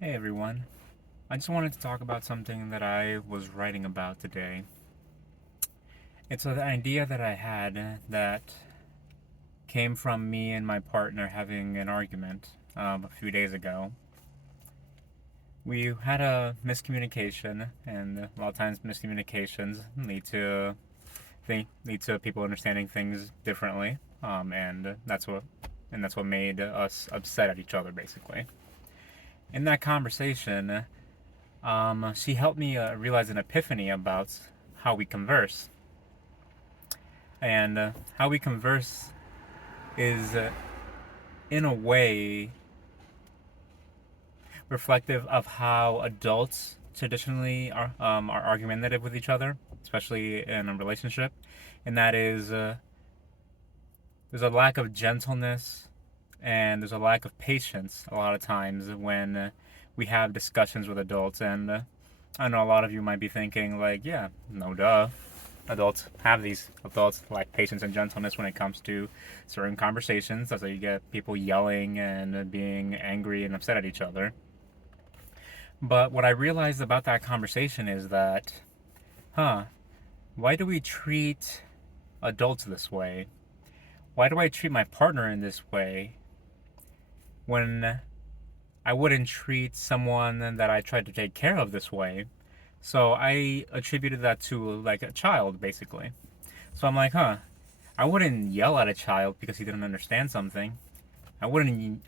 Hey everyone. I just wanted to talk about something that I was writing about today. It's an idea that I had that came from me and my partner having an argument a few days ago. We had a miscommunication, and a lot of times miscommunications lead to people understanding things differently, and that's what made us upset at each other, basically. In that conversation, she helped me realize an epiphany about how we converse. And how we converse is, in a way, reflective of how adults traditionally are argumentative with each other, especially in a relationship. And that is, there's a lack of gentleness and there's a lack of patience a lot of times when we have discussions with adults. And I know a lot of you might be thinking, like, yeah, no duh. Adults lack patience and gentleness when it comes to certain conversations. That's how you get people yelling and being angry and upset at each other. But what I realized about that conversation is that, huh, why do we treat adults this way? Why do I treat my partner in this way when I wouldn't treat someone that I tried to take care of this way? So I attributed that to like a child, basically. So I'm like, huh, I wouldn't yell at a child because he didn't understand something. I wouldn't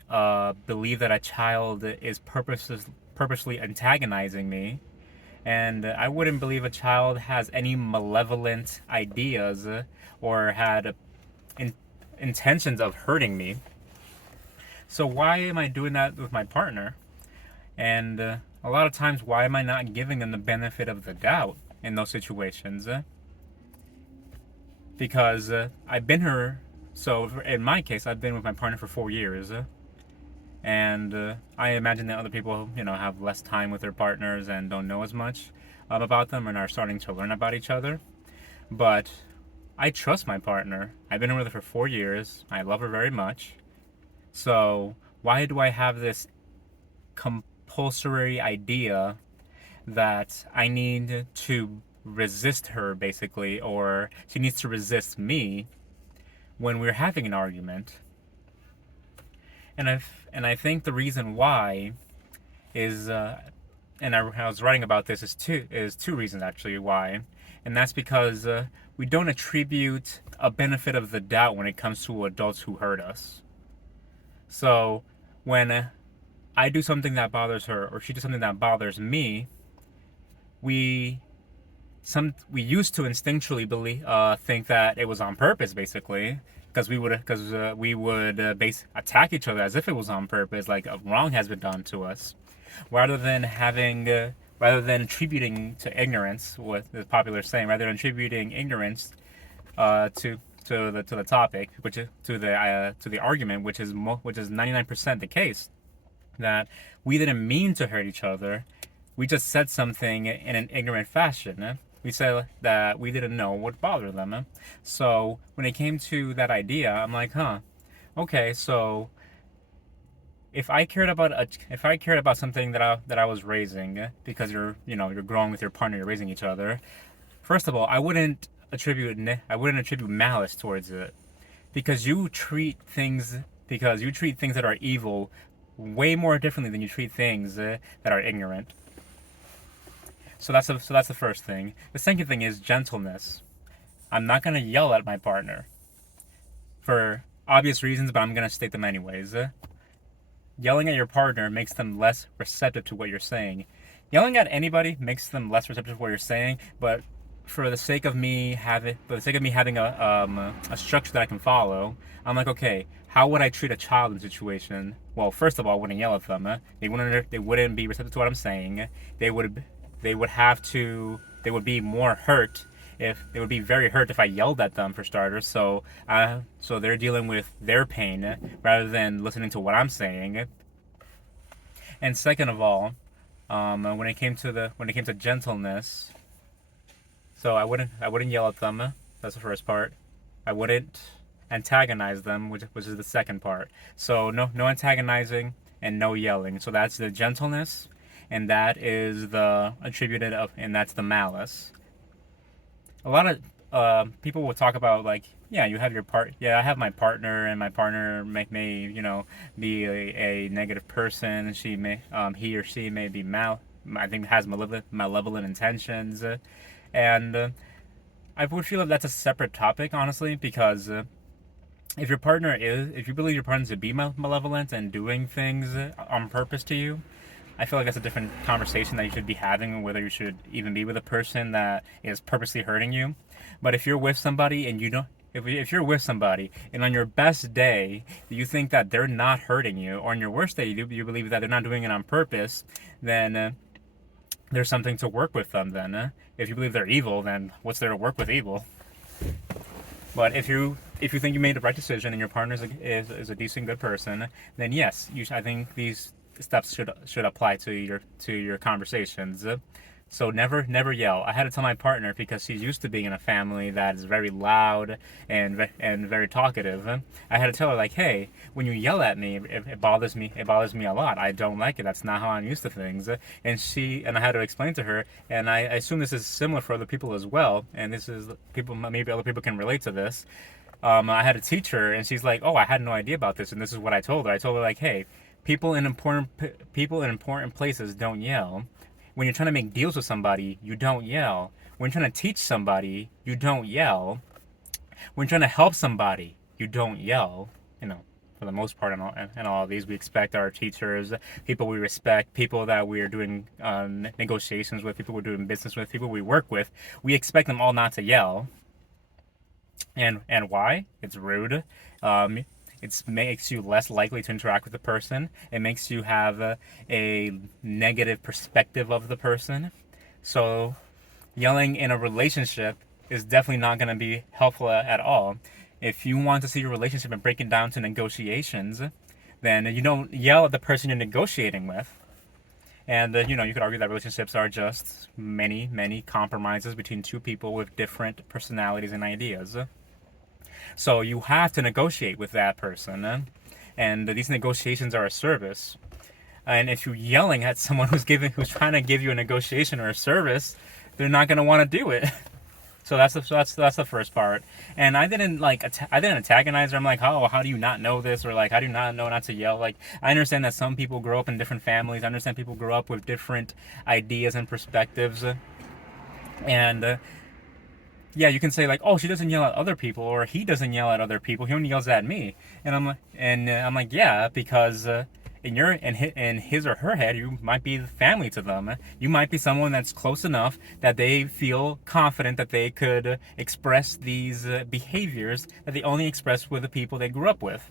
believe that a child is purposely antagonizing me. And I wouldn't believe a child has any malevolent ideas or had in- intentions of hurting me. So why am I doing that with my partner? And a lot of times, why am I not giving them the benefit of the doubt in those situations? Because I've been here. So in my case, I've been with my partner for 4 years, and I imagine that other people, have less time with their partners and don't know as much about them and are starting to learn about each other. But I trust my partner. I've been with her for 4 years. I love her very much. So why do I have this compulsory idea that I need to resist her, basically, or she needs to resist me when we're having an argument? And I think the reason why is, and I was writing about this, is two reasons actually why, and that's because we don't attribute a benefit of the doubt when it comes to adults who hurt us. So when I do something that bothers her or she does something that bothers me, we we used to instinctually think that it was on purpose, basically, because we would attack each other as if it was on purpose, like a wrong has been done to us, rather than attributing to ignorance, what the popular saying, rather than attributing ignorance to the topic, which is to the argument, which is 99% the case, that we didn't mean to hurt each other. We just said something in an ignorant fashion. We said that we didn't know what bothered them. So when it came to that idea, I'm like, huh, okay. So if I cared about something that I was raising, because you're growing with your partner, you're raising each other. First of all, I wouldn't attribute malice towards it, because you treat things that are evil way more differently than you treat things that are ignorant. So that's the first thing. The second thing is gentleness. I'm not gonna yell at my partner for obvious reasons, but I'm gonna state them anyways. Yelling at your partner makes them less receptive to what you're saying. Yelling at anybody makes them less receptive to what you're saying, but for the sake of me having a structure that I can follow, I'm like, okay, how would I treat a child in a situation? Well, first of all, I wouldn't yell at them. They wouldn't be receptive to what I'm saying. They would they would have to they would be more hurt if they would be very hurt if I yelled at them, for starters. So they're dealing with their pain rather than listening to what I'm saying. And second of all, when it came to gentleness, so I wouldn't yell at them. That's the first part. I wouldn't antagonize them, which is the second part. So no antagonizing. and no yelling. So that's the gentleness, and that is the attributed of, and that's the malice. A lot of people will talk about like, yeah, you have your part. Yeah, I have my partner, and my partner may be a negative person. She may he or she may be I think has malevolent intentions, and I would feel that that's a separate topic, honestly, because if you believe your partner to be malevolent and doing things on purpose to you, I feel like that's a different conversation that you should be having, whether you should even be with a person that is purposely hurting you. But if you're with somebody and you don't, if you're with somebody and on your best day you think that they're not hurting you, or on your worst day you believe that they're not doing it on purpose, then there's something to work with them. Then, if you believe they're evil, then what's there to work with evil? But if you think you made the right decision and your partner is a decent, good person, then yes, I think these steps should apply to your conversations. So never yell. I had to tell my partner, because she's used to being in a family that is very loud and very talkative. I had to tell her, like, hey, when you yell at me, it bothers me. It bothers me a lot. I don't like it. That's not how I'm used to things. And I had to explain to her, and I assume this is similar for other people as well. And this is people, maybe other people can relate to this. I had to teach her, and she's like, oh, I had no idea about this. And this is what I told her. I told her, like, hey, people in important places don't yell. When you're trying to make deals with somebody, you don't yell. When you're trying to teach somebody, you don't yell. When you're trying to help somebody, you don't yell. For the most part, in all of these, we expect our teachers, people we respect, people that we are doing negotiations with, people we're doing business with, people we work with, we expect them all not to yell. And why? It's rude. It makes you less likely to interact with the person. It makes you have a negative perspective of the person. So yelling in a relationship is definitely not going to be helpful at all. If you want to see your relationship and break it down to negotiations, then you don't yell at the person you're negotiating with. And you could argue that relationships are just many compromises between two people with different personalities and ideas. So you have to negotiate with that person, and these negotiations are a service. And if you're yelling at someone who's trying to give you a negotiation or a service, they're not going to want to do it. So that's the first part. And I didn't antagonize her. I'm like, oh, how do you not know this? Or like, how do you not know not to yell? Like, I understand that some people grow up in different families. I understand people grow up with different ideas and perspectives. And yeah, you can say like, oh, she doesn't yell at other people, or he doesn't yell at other people. He only yells at me. And I'm like, yeah, because in his or her head, you might be family to them. You might be someone that's close enough that they feel confident that they could express these behaviors that they only express with the people they grew up with.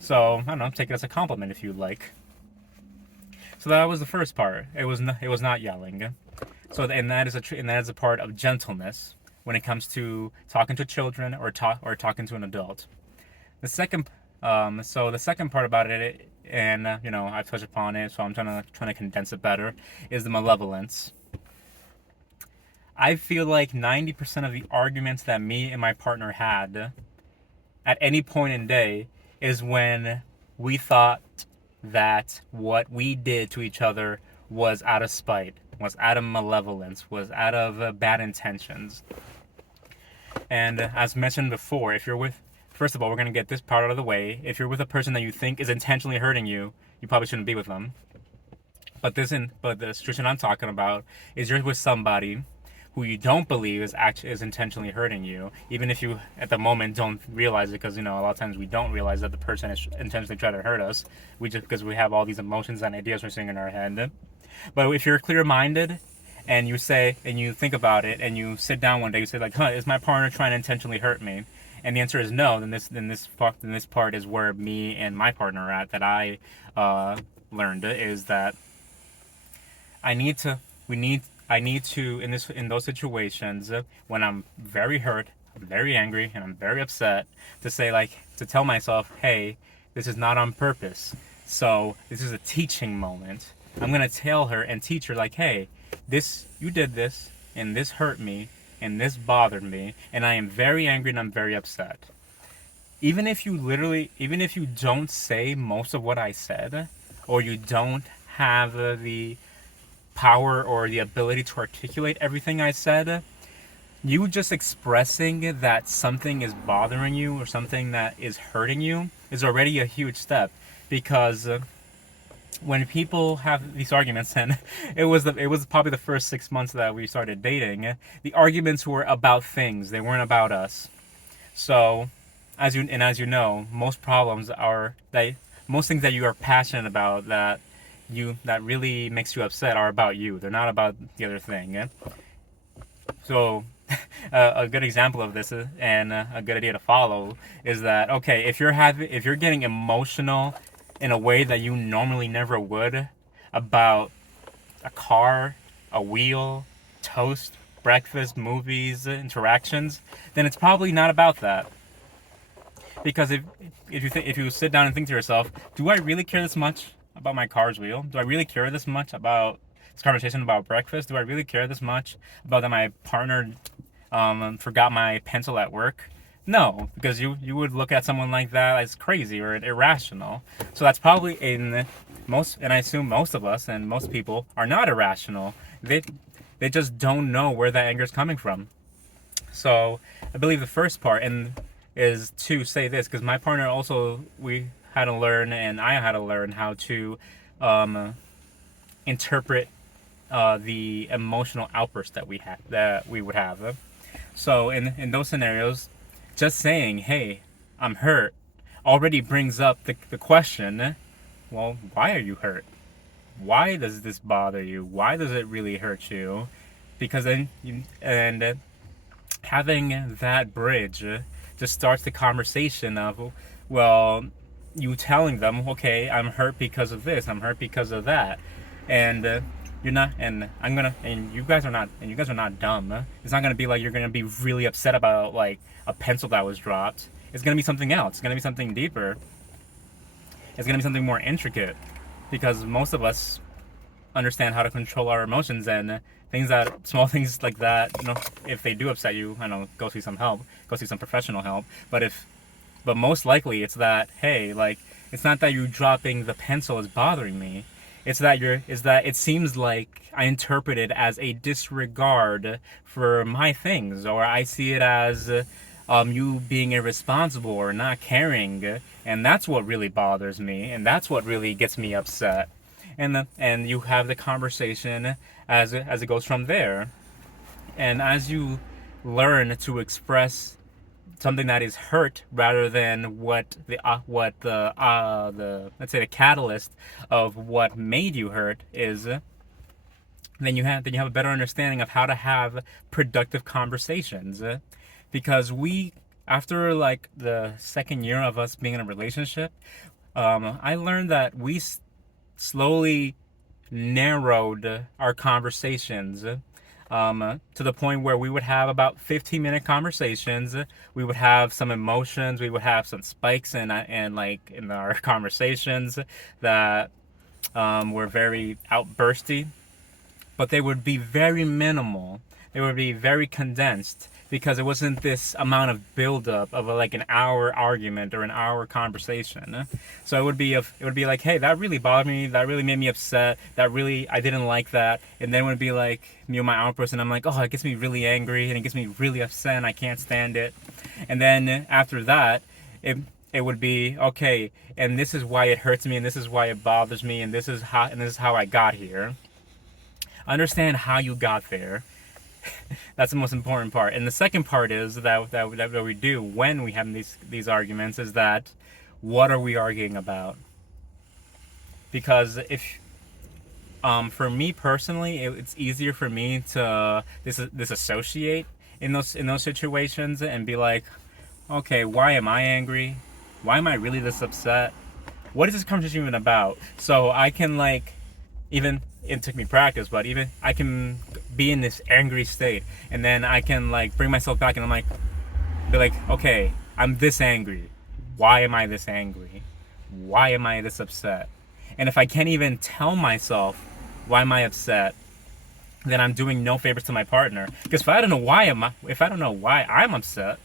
So I don't know, take it as a compliment if you like. So that was the first part. It was not yelling. So and that is a part of gentleness when it comes to talking to children or talking to an adult. The second part about it, and I've touched upon it, so I'm trying to condense it better, is the malevolence. I feel like 90% of the arguments that me and my partner had at any point in day is when we thought that what we did to each other was out of spite, was out of malevolence, was out of bad intentions. And as mentioned before, first of all, we're going to get this part out of the way. If you're with a person that you think is intentionally hurting you, you probably shouldn't be with them. But the situation I'm talking about is you're with somebody who you don't believe is intentionally hurting you, even if you at the moment don't realize it, because a lot of times we don't realize that the person is intentionally trying to hurt us. Because we have all these emotions and ideas racing in our head. But if you're clear-minded and you think about it, and you sit down one day, you say like, is my partner trying to intentionally hurt me? And the answer is no. Then this part is where me and my partner are at. That I learned is that I need to in those situations when I'm very hurt, I'm very angry, and I'm very upset, to tell myself, hey, this is not on purpose. So this is a teaching moment. I'm gonna tell her and teach her like, hey, you did this, and this hurt me, and this bothered me, and I am very angry and I'm very upset. Even if you don't say most of what I said, or you don't have the power or the ability to articulate everything I said, you just expressing that something is bothering you or something that is hurting you is already a huge step. Because when people have these arguments, and it was probably the first 6 months that we started dating, the arguments were about things, they weren't about us. So as you know, most problems are that most things that you are passionate about that really makes you upset are about you. They're not about the other thing. So a good example of this and a good idea to follow is that, okay, if you're getting emotional in a way that you normally never would about a car, a wheel, toast, breakfast, movies, interactions, then it's probably not about that. Because if you sit down and think to yourself, do I really care this much about my car's wheel? Do I really care this much about this conversation about breakfast? Do I really care this much about that my partner forgot my pencil at work? No, because you would look at someone like that as crazy or irrational. So that's probably in most, and I assume most of us and most people are not irrational. They just don't know where that anger is coming from. So I believe the first part is to say this, because my partner also, we had to learn and I had to learn how to interpret the emotional outburst that we would have. So in those scenarios, just saying, "Hey, I'm hurt," already brings up the question. Well, why are you hurt? Why does this bother you? Why does it really hurt you? Because then having that bridge just starts the conversation of, well, you telling them, okay, I'm hurt because of this, I'm hurt because of that, and you're not, and I'm gonna, and you guys are not dumb. It's not gonna be like you're gonna be really upset about like a pencil that was dropped. It's gonna be something else. It's gonna be something deeper. It's gonna be something more intricate, because most of us understand how to control our emotions, and small things like that, if they do upset you, I know, go see some help, go see some professional help. But most likely it's that, hey, like, it's not that you dropping the pencil is bothering me. It's that it seems like I interpret it as a disregard for my things, or I see it as you being irresponsible or not caring, and that's what really bothers me, and that's what really gets me upset. And you have the conversation as it goes from there, and as you learn to express something that is hurt rather than what the let's say the catalyst of what made you hurt is, then you have a better understanding of how to have productive conversations. Because after like the second year of us being in a relationship, I learned that we slowly narrowed our conversations to the point where we would have about 15-minute conversations. We would have some emotions, we would have some spikes in our conversations that were very outbursty, but they would be very minimal. They would be very condensed, because it wasn't this amount of buildup of like an hour argument or an hour conversation. So it would be like, hey, that really bothered me. That really made me upset. I didn't like that. And then it would be like me and my outburst, and I'm like, oh, it gets me really angry and it gets me really upset and I can't stand it. And then after that, it would be okay, and this is why it hurts me, and this is why it bothers me, and this is how I got here. Understand how you got there. That's the most important part. And the second part is that we do when we have these arguments is that, what are we arguing about? Because if for me personally, it's easier for me to disassociate in those situations and be like, okay, why am I angry? Why am I really this upset? What is this conversation even about? So I can even, it took me practice, but even I can be in this angry state, and then I can bring myself back, and I'm be like, okay, I'm this angry. Why am I this angry? Why am I this upset? And if I can't even tell myself why am I upset, then I'm doing no favors to my partner. Because if I don't know why I'm upset,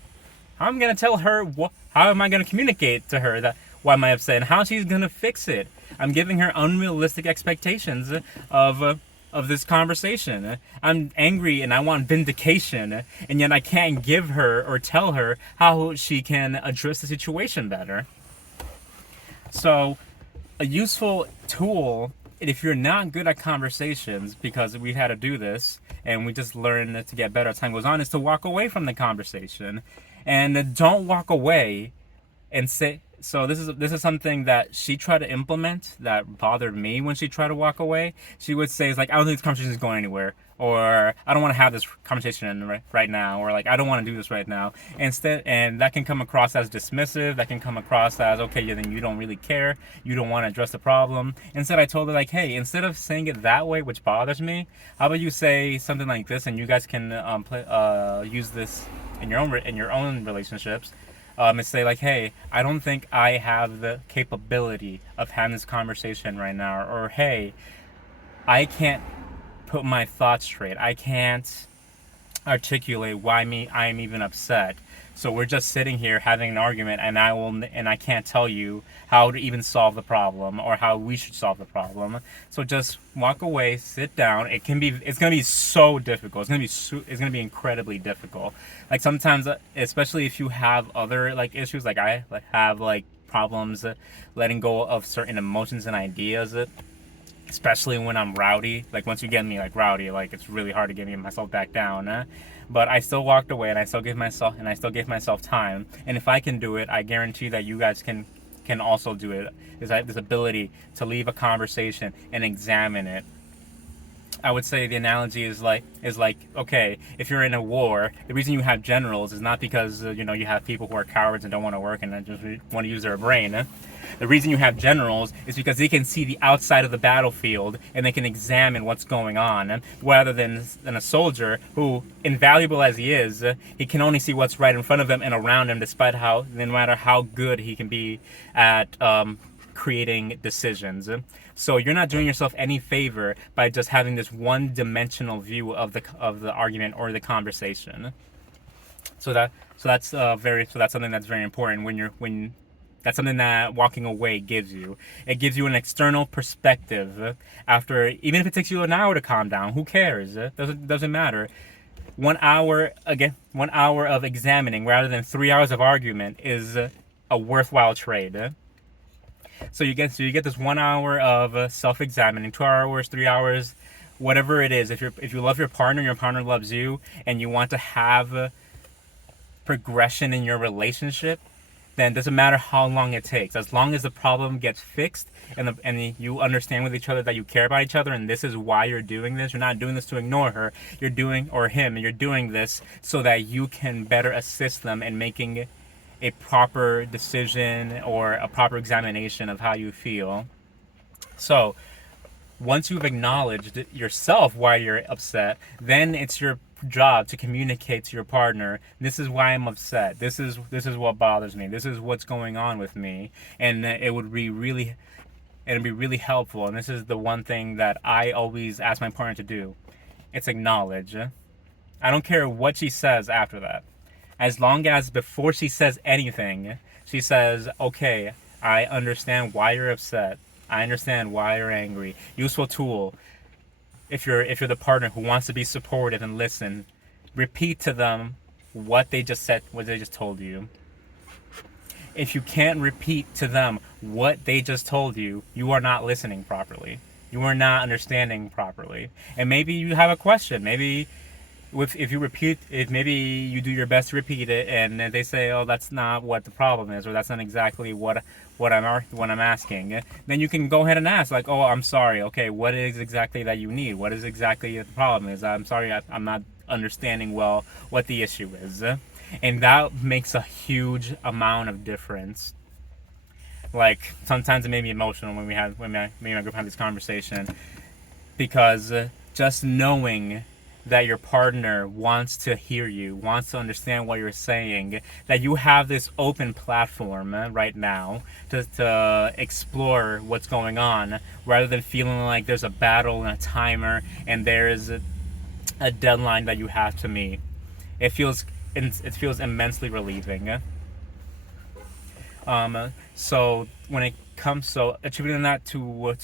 how am I gonna tell her? How am I gonna communicate to her that why am I upset, and how she's gonna fix it? I'm giving her unrealistic expectations of this conversation. I'm angry and I want vindication, and yet I can't give her or tell her how she can address the situation better. So, a useful tool, if you're not good at conversations, because we had to do this and we just learn to get better as time goes on, is to walk away from the conversation. And don't walk away and say, so this is something that she tried to implement that bothered me when she tried to walk away. She would say, "It's like, I don't think this conversation is going anywhere," or "I don't want to have this conversation right now," or like, "I don't want to do this right now." Instead, and that can come across as dismissive. That can come across as, okay, yeah, then you don't really care. You don't want to address the problem. Instead, I told her, like, "Hey, instead of saying it that way, which bothers me, how about you say something like this, and you guys can use this in your own relationships." And say, like, "Hey, I don't think I have the capability of having this conversation right now," or "Hey, I can't put my thoughts straight. I can't articulate why I'm even upset. So we're just sitting here having an argument, and I can't tell you how to even solve the problem or how we should solve the problem. So just walk away, sit down. It's gonna be so difficult. It's gonna be incredibly difficult. Like sometimes, especially if you have other like issues, like I have like problems letting go of certain emotions and ideas. Especially when I'm rowdy. Like once you get me like rowdy, like it's really hard to get myself back down. But I still walked away, and I still gave myself time. And if I can do it, I guarantee that you guys can also do it. Is this ability to leave a conversation and examine it. I would say the analogy is like okay, if you're in a war, the reason you have generals is not because you have people who are cowards and don't want to work and just want to use their brain. The reason you have generals is because they can see the outside of the battlefield and they can examine what's going on, rather than a soldier who, invaluable as he is, he can only see what's right in front of him and around him, no matter how good he can be at creating decisions. So you're not doing yourself any favor by just having this one-dimensional view of the argument or the conversation. So that's something that's very important when that's something that walking away gives you. It gives you an external perspective. Even if it takes you an hour to calm down, who cares? It doesn't matter. 1 hour of examining rather than 3 hours of argument is a worthwhile trade. So you get this 1 hour of self-examining, 2 hours, 3 hours, whatever it is. If you love your partner loves you, and you want to have progression in your relationship, then it doesn't matter how long it takes. As long as the problem gets fixed and you understand with each other that you care about each other, and this is why you're doing this. You're not doing this to ignore her. You're doing this so that you can better assist them in making a proper decision or a proper examination of how you feel. So once you've acknowledged yourself why you're upset, then it's your job to communicate to your partner, this is why I'm upset. This is what bothers me. This is what's going on with me. And it'd be really helpful. And this is the one thing that I always ask my partner to do. It's acknowledge. I don't care what she says after that. As long as before she says anything, she says, "Okay, I understand why you're upset. I understand why you're angry." Useful tool. If you're the partner who wants to be supportive and listen, repeat to them what they just said, what they just told you. If you can't repeat to them what they just told you, you are not listening properly. You are not understanding properly. And maybe you have a question. Maybe if maybe you do your best to repeat it, and they say, "Oh, that's not what the problem is," or "That's not exactly what I'm asking," then you can go ahead and ask, like, "Oh, I'm sorry. Okay, what is exactly that you need? What is exactly the problem is? I'm sorry, I'm not understanding well what the issue is," and that makes a huge amount of difference. Like sometimes it made me emotional when me and my group had this conversation, because just knowing that your partner wants to hear you, wants to understand what you're saying, that you have this open platform right now to explore what's going on, rather than feeling like there's a battle and a timer and there's a deadline that you have to meet. It feels immensely relieving. So when it comes, so attributing that to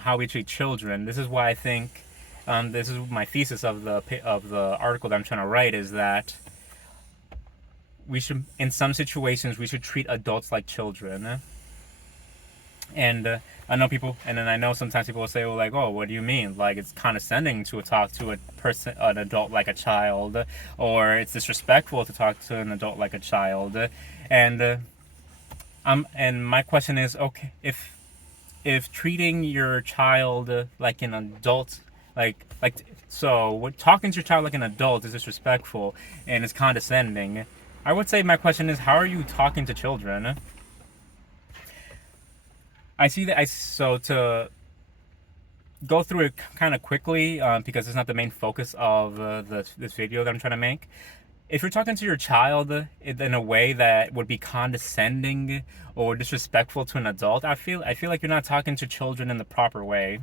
how we treat children, this is why I think, this is my thesis of the article that I'm trying to write, is that we should, in some situations, we should treat adults like children. And I know people, and then I know sometimes people will say, well, like, oh, what do you mean? Like, it's condescending to talk to a person, an adult, like a child, or it's disrespectful to talk to an adult like a child. And and my question is, okay, if treating your child like an adult, so what, talking to your child like an adult is disrespectful and is condescending, I would say my question is, how are you talking to children? I see that. So to go through it kind of quickly, because it's not the main focus of this video that I'm trying to make. If you're talking to your child in a way that would be condescending or disrespectful to an adult, I feel like you're not talking to children in the proper way.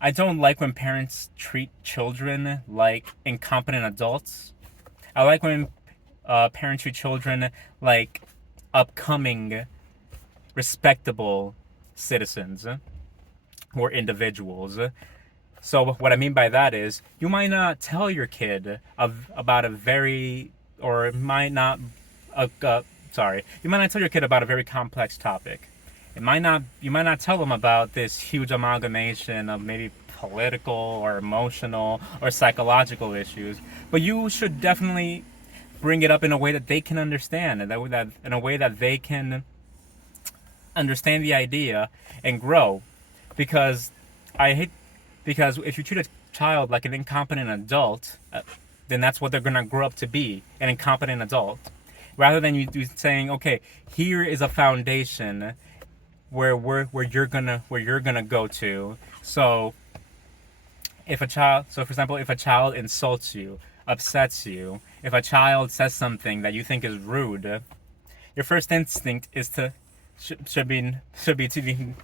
I don't like when parents treat children like incompetent adults. I like when parents treat children like upcoming, respectable citizens or individuals. So what I mean by that is, you might not tell your kid about a very, or it might not, you might not tell your kid about a very complex topic. You might not tell them about this huge amalgamation of maybe political or emotional or psychological issues, but you should definitely bring it up in a way that they can understand, and that in a way that they can understand the idea and grow. Because if you treat a child like an incompetent adult, then that's what they're gonna grow up to be, an incompetent adult. Rather than you saying, okay, here is a foundation where you're gonna go to. So for example, if a child insults you, upsets you, if a child says something that you think is rude, your first instinct is to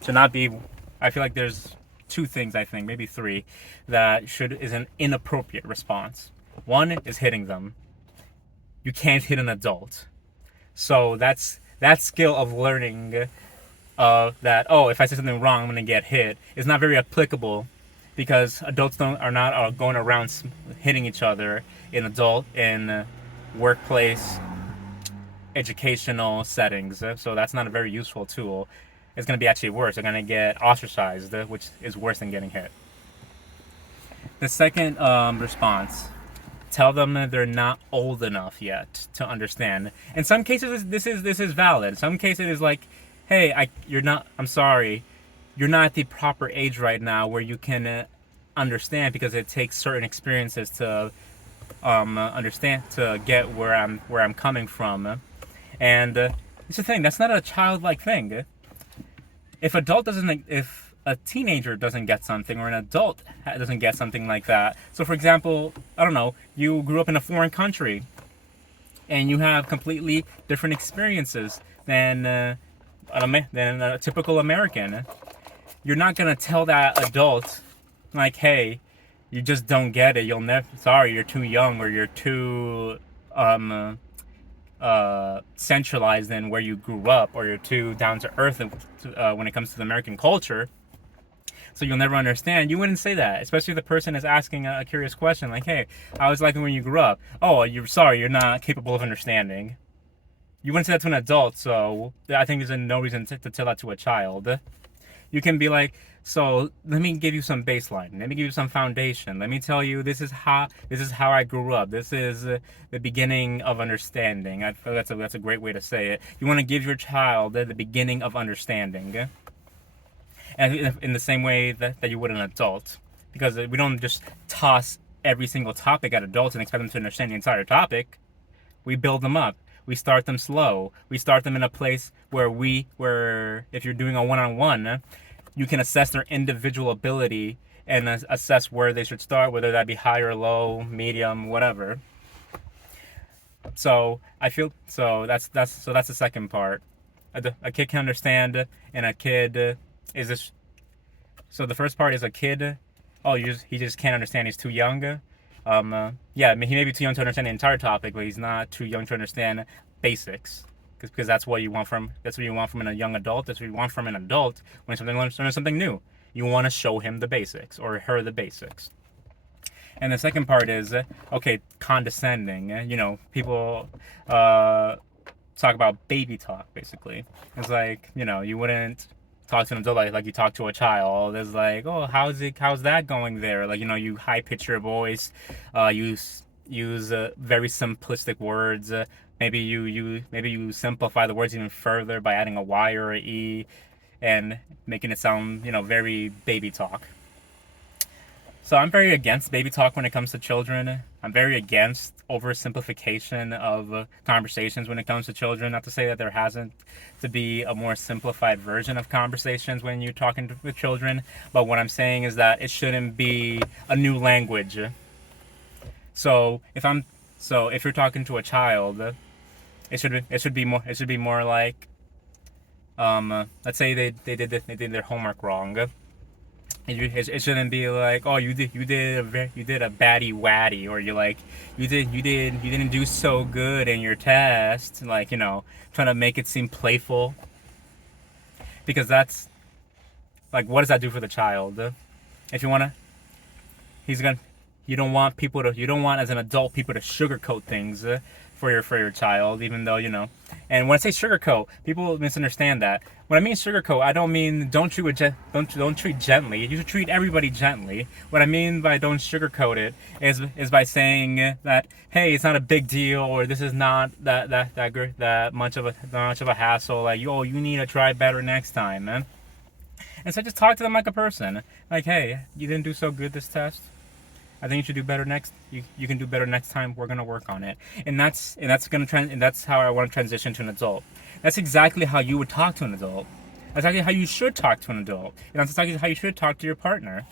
not be. I feel like there's two things, I think, maybe three, that is an inappropriate response. One is hitting them. You can't hit an adult. So that's that skill of learning that, oh, if I say something wrong, I'm gonna get hit, is not very applicable, because adults are not going around hitting each other in workplace, educational settings. So that's not a very useful tool. It's going to be actually worse. They're going to get ostracized, which is worse than getting hit. The second response: tell them that they're not old enough yet to understand. In some cases, this is valid. Some cases, it's like, hey, I'm sorry, you're not at the proper age right now where you can understand, because it takes certain experiences to understand, to get where I'm coming from. And it's the thing. That's not a childlike thing. If a teenager doesn't get something, or an adult doesn't get something like that. So, for example, I don't know, you grew up in a foreign country, and you have completely different experiences than a typical American. You're not gonna tell that adult, like, hey, you just don't get it. You're too young, or you're too centralized in where you grew up, or you're too down to earth when it comes to the American culture, so you'll never understand. You wouldn't say that, especially if the person is asking a curious question, like, hey, how was it like when you grew up? Oh, you're not capable of understanding. You wouldn't say that to an adult, so I think there's no reason to tell that to a child. You can be like, so let me give you some baseline. Let me give you some foundation. Let me tell you, this is how I grew up. This is the beginning of understanding. I feel that's a great way to say it. You want to give your child the beginning of understanding, and in the same way that you would an adult, because we don't just toss every single topic at adults and expect them to understand the entire topic. We build them up. We start them slow. We start them in a place where if you're doing a one-on-one, you can assess their individual ability and assess where they should start, whether that be high or low, medium, whatever. So that's the second part. A kid can understand, and a kid is this. So the first part is a kid. Oh, he just can't understand. He's too young. Yeah, I mean, he may be too young to understand the entire topic, but he's not too young to understand basics. because that's what you want from a young adult. That's what you want from an adult when something learns something new. You want to show him the basics or her the basics. And the second part is okay, condescending. People talk about baby talk. Basically, it's like you wouldn't talk to an adult like you talk to a child. It's like, oh, how's that going there? Like you high pitch your voice, use very simplistic words. Maybe you simplify the words even further by adding a y or a e, and making it sound very baby talk. So I'm very against baby talk when it comes to children. I'm very against oversimplification of conversations when it comes to children. Not to say that there hasn't to be a more simplified version of conversations when you're talking with children, but what I'm saying is that it shouldn't be a new language. So if you're talking to a child, it should be more like let's say they did their homework wrong. It shouldn't be like, oh, you did a baddie waddy, or you didn't do so good in your test, like trying to make it seem playful, because that's like, what does that do for the child? If you wanna, he's gonna, you don't want as an adult people to sugarcoat things for your child, even though And when I say sugarcoat, people misunderstand that. When I mean sugarcoat, I don't mean don't treat gently. You should treat everybody gently. What I mean by don't sugarcoat it is by saying that, hey, it's not a big deal, or this is not that much of a hassle. Like, yo, you need to try better next time, man. And so just talk to them like a person. Like, hey, you didn't do so good this test. I think you should do better next. You can do better next time. We're gonna work on it, and that's how I want to transition to an adult. That's exactly how you would talk to an adult. That's exactly how you should talk to an adult, and that's exactly how you should talk to your partner.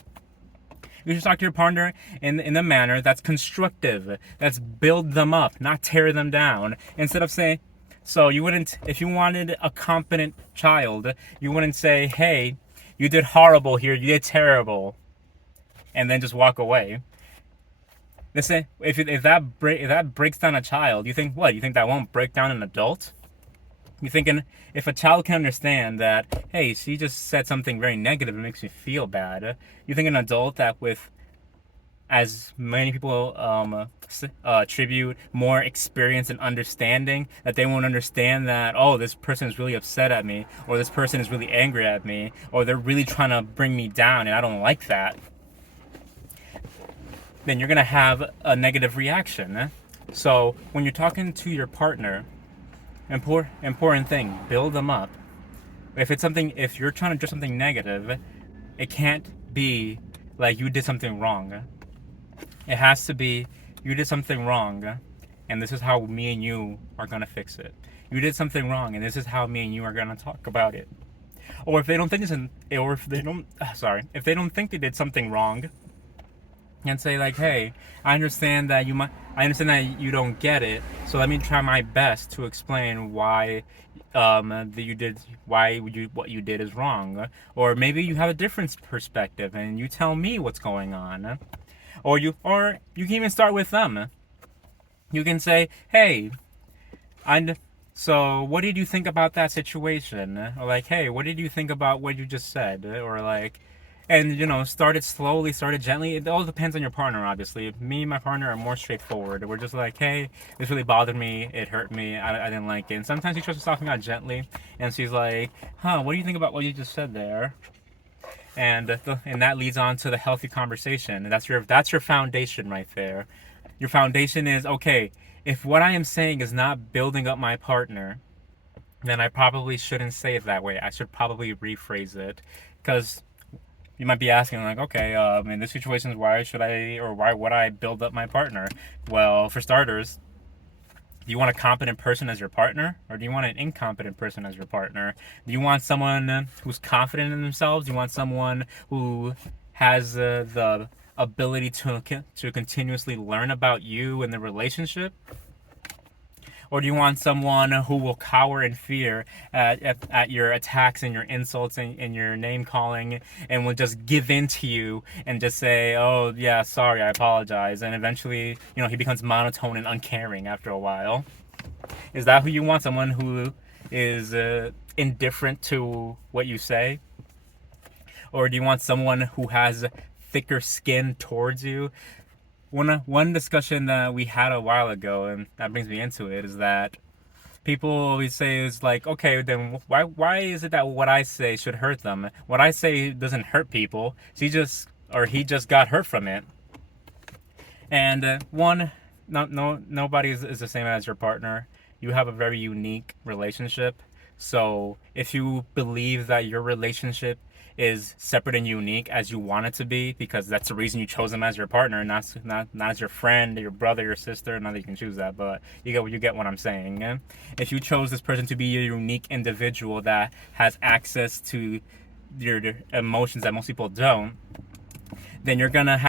You should talk to your partner in a manner that's constructive, that's build them up, not tear them down. Instead of saying, so you wouldn't, if you wanted a competent child, you wouldn't say, hey, you did horrible here, you did terrible, and then just walk away. Listen, if that breaks down a child, you think what? You think that won't break down an adult? You thinking if a child can understand that, hey, she just said something very negative, it makes me feel bad. You think an adult that with, as many people attribute, more experience and understanding, that they won't understand that, oh, this person is really upset at me, or this person is really angry at me, or they're really trying to bring me down, and I don't like that. Then you're gonna have a negative reaction. So when you're talking to your partner, important thing, build them up. If you're trying to do something negative, it can't be like you did something wrong. It has to be, you did something wrong, and this is how me and you are gonna fix it. You did something wrong, and this is how me and you are gonna talk about it. Or if they don't think if they don't think they did something wrong, and say like, hey, I understand that you don't get it, so let me try my best to explain why what you did is wrong. Or maybe you have a different perspective and you tell me what's going on. Or you can even start with them. You can say, hey, so what did you think about that situation? Or like, hey, what did you think about what you just said? Or like, and start it slowly, start it gently. It all depends on your partner, obviously. Me and my partner are more straightforward. We're just like, hey, this really bothered me, it hurt me, I didn't like it. And sometimes she tries to talking out gently, and she's like, what do you think about what you just said there? And that leads on to the healthy conversation. And that's your foundation right there. Your foundation is, okay, if what I am saying is not building up my partner, then I probably shouldn't say it that way. I should probably rephrase it, because you might be asking, like, okay, in this situation, why would I build up my partner? Well, for starters, do you want a competent person as your partner, or do you want an incompetent person as your partner? Do you want someone who's confident in themselves? Do you want someone who has the ability to continuously learn about you and the relationship? Or do you want someone who will cower in fear at your attacks and your insults and your name calling, and will just give in to you and just say, oh, yeah, sorry, I apologize. And eventually, he becomes monotone and uncaring after a while. Is that who you want? Someone who is indifferent to what you say? Or do you want someone who has thicker skin towards you? One discussion that we had a while ago, and that brings me into it, is that people always say is like, okay, then why is it that what I say should hurt them? What I say doesn't hurt people. He just got hurt from it. And nobody is the same as your partner. You have a very unique relationship. So if you believe that your relationship is separate and unique as you want it to be, because that's the reason you chose them as your partner, not as your friend, your brother, your sister. Not that you can choose that, but you get what I'm saying. Yeah? If you chose this person to be a unique individual that has access to your emotions that most people don't, then you're gonna have